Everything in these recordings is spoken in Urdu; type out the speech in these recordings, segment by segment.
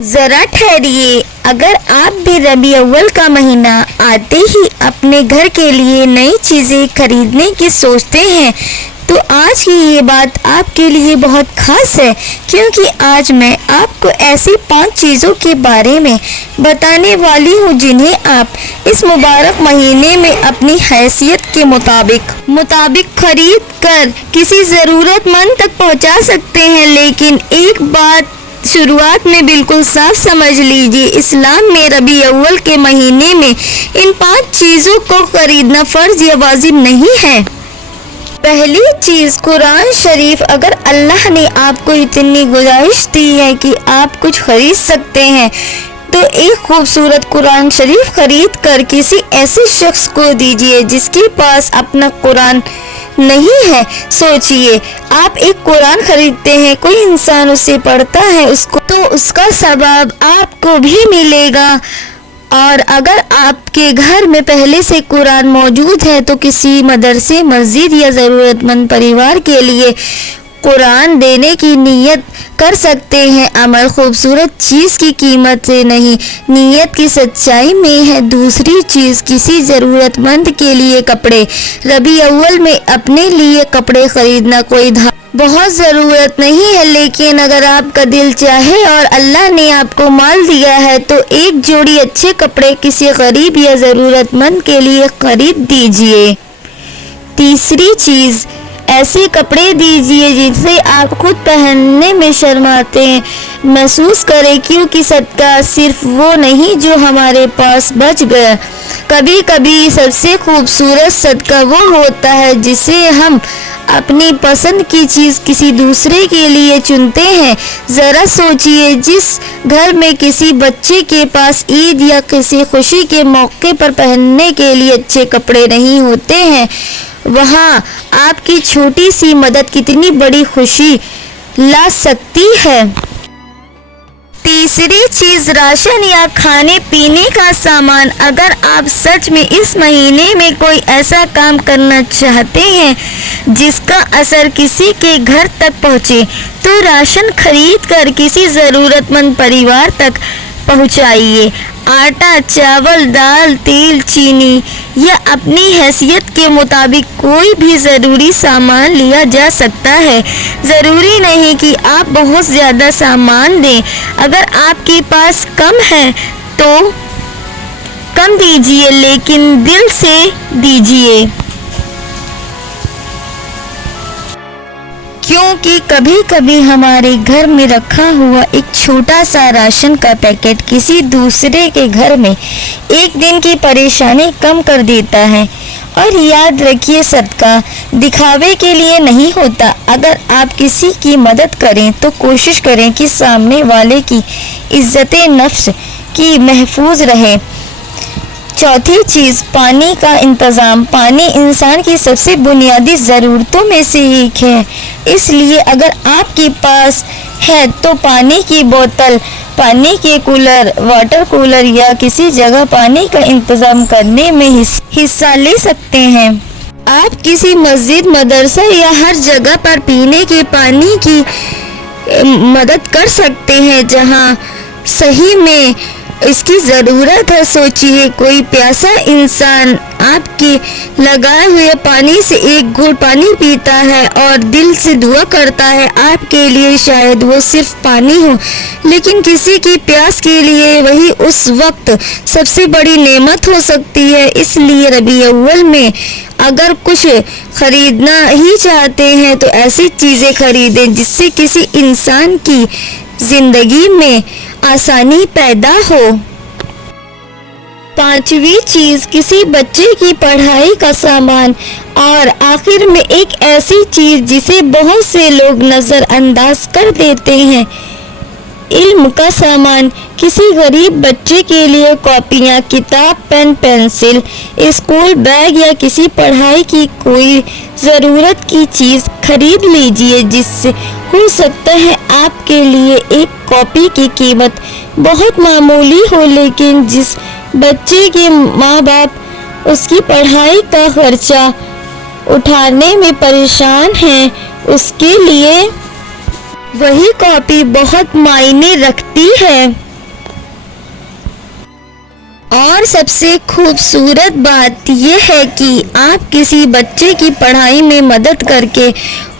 ذرا ٹھہریے، اگر آپ بھی ربیع اول کا مہینہ آتے ہی اپنے گھر کے لیے نئی چیزیں خریدنے کی سوچتے ہیں تو آج کی یہ بات آپ کے لیے بہت خاص ہے، کیونکہ آج میں آپ کو ایسی 5 چیزوں کے بارے میں بتانے والی ہوں جنہیں آپ اس مبارک مہینے میں اپنی حیثیت کے مطابق خرید کر کسی ضرورت مند تک پہنچا سکتے ہیں۔ لیکن ایک بات شروعات میں بالکل صاف سمجھ لیجیے، اسلام میں ربیع اول کے مہینے میں ان 5 چیزوں کو خریدنا فرض یا واجب نہیں ہے۔ پہلی چیز قرآن شریف۔ اگر اللہ نے آپ کو اتنی گنجائش دی ہے کہ آپ کچھ خرید سکتے ہیں تو ایک خوبصورت قرآن شریف خرید کر کسی ایسے شخص کو دیجیے جس کے پاس اپنا قرآن نہیں ہے۔ سوچئے، آپ ایک قرآن خریدتے ہیں، کوئی انسان اسے پڑھتا ہے تو اس کا ثواب آپ کو بھی ملے گا، اور اگر آپ کے گھر میں پہلے سے قرآن موجود ہے تو کسی مدرسے، مسجد یا ضرورت مند پریوار کے لیے قرآن دینے کی نیت کر سکتے ہیں۔ عمل خوبصورت چیز کی قیمت سے نہیں، نیت کی سچائی میں ہے۔ دوسری چیز، کسی ضرورت مند کے لیے کپڑے۔ ربیع اول میں اپنے لیے کپڑے خریدنا کوئی بہت ضرورت نہیں ہے، لیکن اگر آپ کا دل چاہے اور اللہ نے آپ کو مال دیا ہے تو ایک جوڑی اچھے کپڑے کسی غریب یا ضرورت مند کے لیے خرید دیجیے۔ تیسری چیز، ایسے کپڑے دیجیے جسے آپ خود پہننے میں شرماتے ہیں محسوس کریں، کیونکہ صدقہ صرف وہ نہیں جو ہمارے پاس بچ گیا۔ کبھی کبھی سب سے خوبصورت صدقہ وہ ہوتا ہے جسے ہم اپنی پسند کی چیز کسی دوسرے کے لیے چنتے ہیں۔ ذرا سوچئے، جس گھر میں کسی بچے کے پاس عید یا کسی خوشی کے موقع پر پہننے کے لیے اچھے کپڑے نہیں ہوتے ہیں، وہاں آپ کی چھوٹی سی مدد کتنی بڑی خوشی لا سکتی ہے۔ تیسری چیز، راشن یا کھانے پینے کا سامان۔ اگر آپ سچ میں اس مہینے میں کوئی ایسا کام کرنا چاہتے ہیں جس کا اثر کسی کے گھر تک پہنچے تو راشن خرید کر کسی ضرورت مند پریوار تک پہنچائیے۔ آٹا، چاول، دال، تیل، چینی یا اپنی حیثیت کے مطابق کوئی بھی ضروری سامان لیا جا سکتا ہے۔ ضروری نہیں کہ آپ بہت زیادہ سامان دیں، اگر آپ کے پاس کم ہے تو کم دیجیے، لیکن دل سے دیجیے، کیونکہ کبھی کبھی ہمارے گھر میں رکھا ہوا ایک چھوٹا سا راشن کا پیکٹ کسی دوسرے کے گھر میں ایک دن کی پریشانی کم کر دیتا ہے۔ اور یاد رکھیے، صدقہ دکھاوے کے لیے نہیں ہوتا۔ اگر آپ کسی کی مدد کریں تو کوشش کریں کہ سامنے والے کی عزت نفس کی محفوظ رہے۔ چوتھی چیز، پانی کا انتظام۔ پانی انسان کی سب سے بنیادی ضرورتوں میں سے ایک ہے، اس لیے اگر آپ کے پاس ہے تو پانی کی بوتل، پانی کے کولر، واٹر کولر یا کسی جگہ پانی کا انتظام کرنے میں حصہ لے سکتے ہیں۔ آپ کسی مسجد، مدرسہ یا ہر جگہ پر پینے کے پانی کی مدد کر سکتے ہیں جہاں صحیح میں اس کی ضرورت ہے۔ سوچئے، کوئی پیاسا انسان آپ کے لگائے ہوئے پانی سے ایک گھونٹ پانی پیتا ہے اور دل سے دعا کرتا ہے آپ کے لیے، شاید وہ صرف پانی ہو، لیکن کسی کی پیاس کے لیے وہی اس وقت سب سے بڑی نعمت ہو سکتی ہے۔ اس لیے ربیع اول میں اگر کچھ خریدنا ہی چاہتے ہیں تو ایسی چیزیں خریدیں جس سے کسی انسان کی زندگی میں آسانی پیدا ہو۔ پانچویں چیز، کسی بچے کی پڑھائی کا سامان۔ اور آخر میں ایک ایسی چیز جسے بہت سے لوگ نظر انداز کر دیتے ہیں، علم کا سامان۔ کسی غریب بچے کے لیے کاپیاں، کتاب، پین، پنسل، اسکول بیگ یا کسی پڑھائی کی کوئی ضرورت کی چیز خرید لیجیے۔ جس سے ہو سکتا ہے آپ کے لیے ایک کاپی کی قیمت بہت معمولی ہو، لیکن جس بچے کے ماں باپ اس کی پڑھائی کا خرچہ اٹھانے میں پریشان ہیں، اس کے لیے وہی کاپی بہت معنی رکھتی ہے۔ اور سب سے خوبصورت بات یہ ہے کہ آپ کسی بچے کی پڑھائی میں مدد کر کے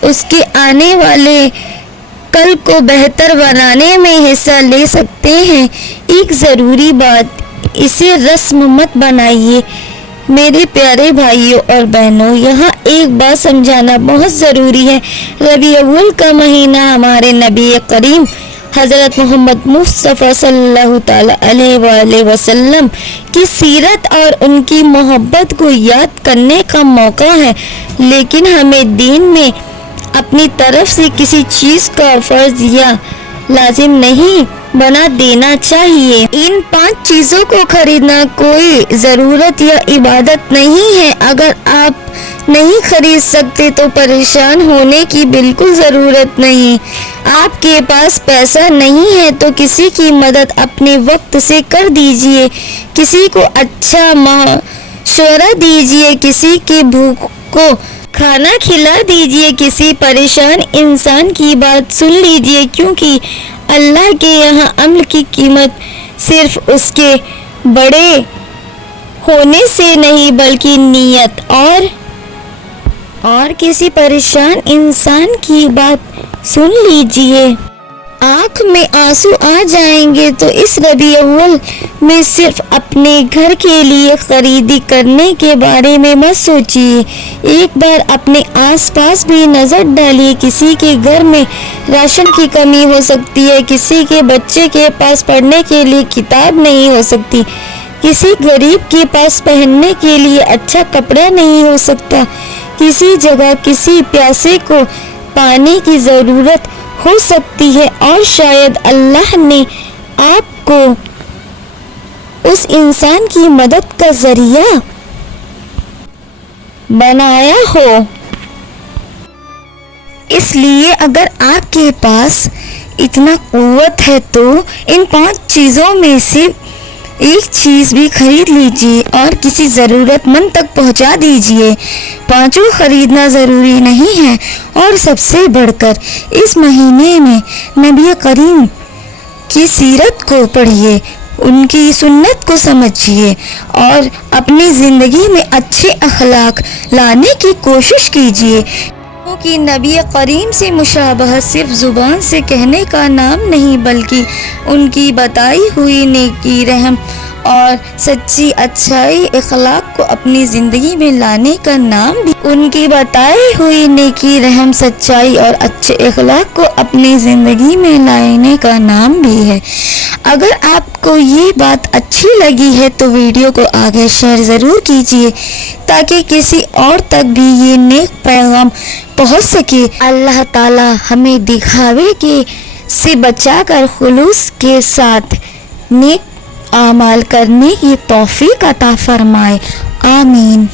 اس کے آنے والے کل کو بہتر بنانے میں حصہ لے سکتے ہیں۔ ایک ضروری بات، اسے رسم مت بنائیے۔ میرے پیارے بھائیوں اور بہنوں، یہاں ایک بات سمجھانا بہت ضروری ہے۔ ربیع الاول کا مہینہ ہمارے نبی کریم حضرت محمد مصطفیٰ صلی اللہ تعالی علیہ وآلہ وسلم کی سیرت اور ان کی محبت کو یاد کرنے کا موقع ہے، لیکن ہمیں دین میں اپنی طرف سے کسی چیز کا فرض یا لازم نہیں بنا دینا چاہیے۔ ان 5 چیزوں کو خریدنا کوئی ضرورت یا عبادت نہیں ہے۔ اگر آپ نہیں خرید سکتے تو پریشان ہونے کی بالکل ضرورت نہیں۔ آپ کے پاس پیسہ نہیں ہے تو کسی کی مدد اپنے وقت سے کر دیجئے، کسی کو اچھا مشورہ دیجئے، کسی کے بھوک کو کھانا کھلا دیجئے، کسی پریشان انسان کی بات سن لیجئے، کیونکہ اللہ کے یہاں عمل کی قیمت صرف اس کے بڑے ہونے سے نہیں بلکہ نیت اور کسی پریشان انسان کی بات سن لیجئے۔ آنکھ میں آنسو آ جائیں گے تو اس ربیع الاول میں صرف اپنے گھر کے لیے خریدی کرنے کے بارے میں مت سوچیے، ایک بار اپنے آس پاس بھی نظر ڈالیے۔ کسی کے گھر میں راشن کی کمی ہو سکتی ہے، کسی کے بچے کے پاس پڑھنے کے لیے کتاب نہیں ہو سکتی، کسی غریب کے پاس پہننے کے لیے اچھا کپڑا نہیں ہو سکتا، کسی جگہ کسی پیاسے کو پانی کی ضرورت ہو سکتی ہے، اور شاید اللہ نے آپ کو اس انسان کی مدد کا ذریعہ بنایا ہو۔ اس لیے اگر آپ کے پاس اتنا قوت ہے تو ان 5 چیزوں میں سے ایک چیز بھی خرید لیجئے اور کسی ضرورت مند تک پہنچا دیجئے۔ 5 خریدنا ضروری نہیں ہے، اور سب سے بڑھ کر اس مہینے میں نبی کریم کی سیرت کو پڑھیے، ان کی سنت کو سمجھیے اور اپنی زندگی میں اچھے اخلاق لانے کی کوشش کیجیے، کیونکہ نبی کریم سے مشابہت صرف زبان سے کہنے کا نام نہیں بلکہ ان کی بتائی ہوئی نیکی، رحم اور سچی اچھائی اخلاق کو اپنی زندگی میں لانے کا نام بھی ان کی بتائی ہوئی نیکی، رحم، سچائی اور اچھے اخلاق کو اپنی زندگی میں لانے کا نام بھی ہے۔ اگر آپ کو یہ بات اچھی لگی ہے تو ویڈیو کو آگے شیئر ضرور کیجیے تاکہ کسی اور تک بھی یہ نیک پیغام پہنچ سکے۔ اللہ تعالی ہمیں دکھاوے سے بچا کر خلوص کے ساتھ نیک اعمال کرنے کی توفیق عطا فرمائے، آمین۔